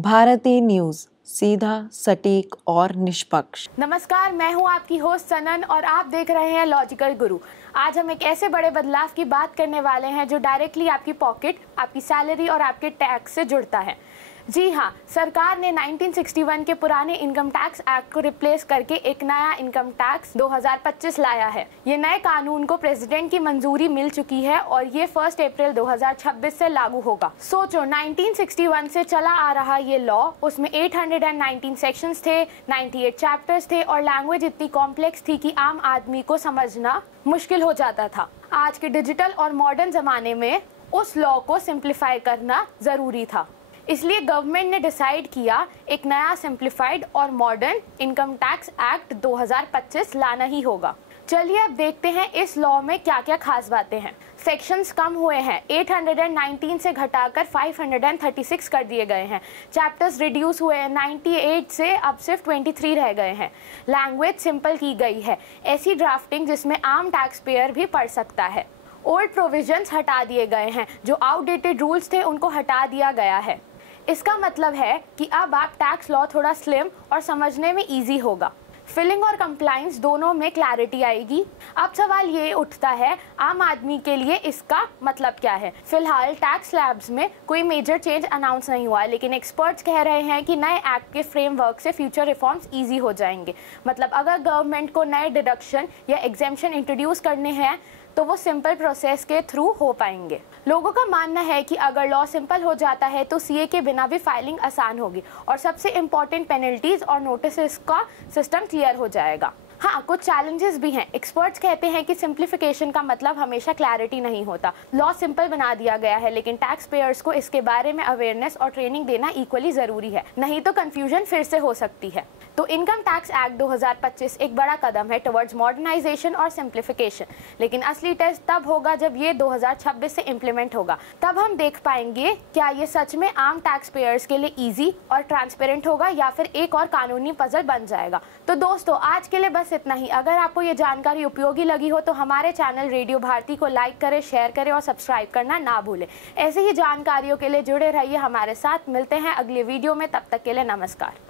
भारतीय न्यूज, सीधा, सटीक और निष्पक्ष। नमस्कार, मैं हूं आपकी होस्ट सनन और आप देख रहे हैं लॉजिकल गुरु। आज हम एक ऐसे बड़े बदलाव की बात करने वाले हैं जो डायरेक्टली आपकी पॉकेट, आपकी सैलरी और आपके टैक्स से जुड़ता है। जी हाँ, सरकार ने 1961 के पुराने इनकम टैक्स एक्ट को रिप्लेस करके एक नया इनकम टैक्स 2025 लाया है। ये नए कानून को प्रेसिडेंट की मंजूरी मिल चुकी है और ये 1 अप्रैल 2026 से लागू होगा। सोचो, 1961 से चला आ रहा ये लॉ, उसमें 819 सेक्शंस थे, 98 चैप्टर्स थे और लैंग्वेज इतनी कॉम्प्लेक्स थी कि आम आदमी को समझना मुश्किल हो जाता था। आज के डिजिटल और मॉडर्न जमाने में उस लॉ को सिंप्लीफाई करना जरूरी था, इसलिए गवर्नमेंट ने डिसाइड किया एक नया सिंप्लीफाइड और मॉडर्न इनकम टैक्स एक्ट 2025 लाना ही होगा। चलिए अब देखते हैं इस लॉ में क्या क्या खास बातें हैं। सेक्शंस कम हुए हैं, 819 से घटाकर 536 कर दिए गए हैं। चैप्टर्स रिड्यूस हुए हैं, 98 से अब सिर्फ 23 रह गए हैं। लैंग्वेज सिंपल की गई है, ऐसी ड्राफ्टिंग जिसमें आम टैक्स पेयर भी पढ़ सकता है। ओल्ड प्रोविजंस हटा दिए गए हैं, जो आउटडेटेड रूल्स थे उनको हटा दिया गया है। इसका मतलब है कि अब आप टैक्स लॉ थोड़ा स्लिम और समझने में इजी होगा। फिलिंग और कंप्लाइंस दोनों में क्लैरिटी आएगी। अब सवाल ये उठता है, आम आदमी के लिए इसका मतलब क्या है। फिलहाल टैक्स स्लैब्स में कोई मेजर चेंज अनाउंस नहीं हुआ है, लेकिन एक्सपर्ट्स कह रहे हैं कि नए एक्ट के फ्रेमवर्क से फ्यूचर रिफॉर्म्स इजी हो जाएंगे। मतलब अगर गवर्नमेंट को नए डिडक्शन या एग्जेम्पशन इंट्रोड्यूस करने हैं तो वो सिंपल प्रोसेस के थ्रू हो पाएंगे। लोगों का मानना है कि अगर लॉ सिंपल हो जाता है तो सीए के बिना भी फाइलिंग आसान होगी और सबसे इम्पोर्टेंट पेनल्टीज और नोटिस का सिस्टम क्लियर हो जाएगा। हाँ, कुछ चैलेंजेस भी हैं। एक्सपर्ट्स कहते हैं कि सिंप्लीफिकेशन का मतलब हमेशा क्लैरिटी नहीं होता। लॉ सिंपल बना दिया गया है, लेकिन टैक्स पेयर्स को इसके बारे में अवेयरनेस और ट्रेनिंग देना इक्वली जरूरी है, नहीं तो कंफ्यूजन फिर से हो सकती है। तो इनकम टैक्स एक्ट 2025 एक बड़ा कदम है टवर्ड्स मॉडर्नाइजेशन और सिंप्लीफिकेशन, लेकिन असली टेस्ट तब होगा जब ये 2026 से इम्प्लीमेंट होगा। तब हम देख पाएंगे क्या ये सच में आम टैक्स पेयर्स के लिए ईजी और ट्रांसपेरेंट होगा या फिर एक और कानूनी पजल बन जाएगा। तो दोस्तों, आज के लिए बस इतना ही। अगर आपको ये जानकारी उपयोगी लगी हो तो हमारे चैनल रेडियो भारती को लाइक करें, शेयर करें और सब्सक्राइब करना ना भूलें। ऐसे ही जानकारियों के लिए जुड़े रहिए हमारे साथ। मिलते हैं अगले वीडियो में, तब तक के लिए नमस्कार।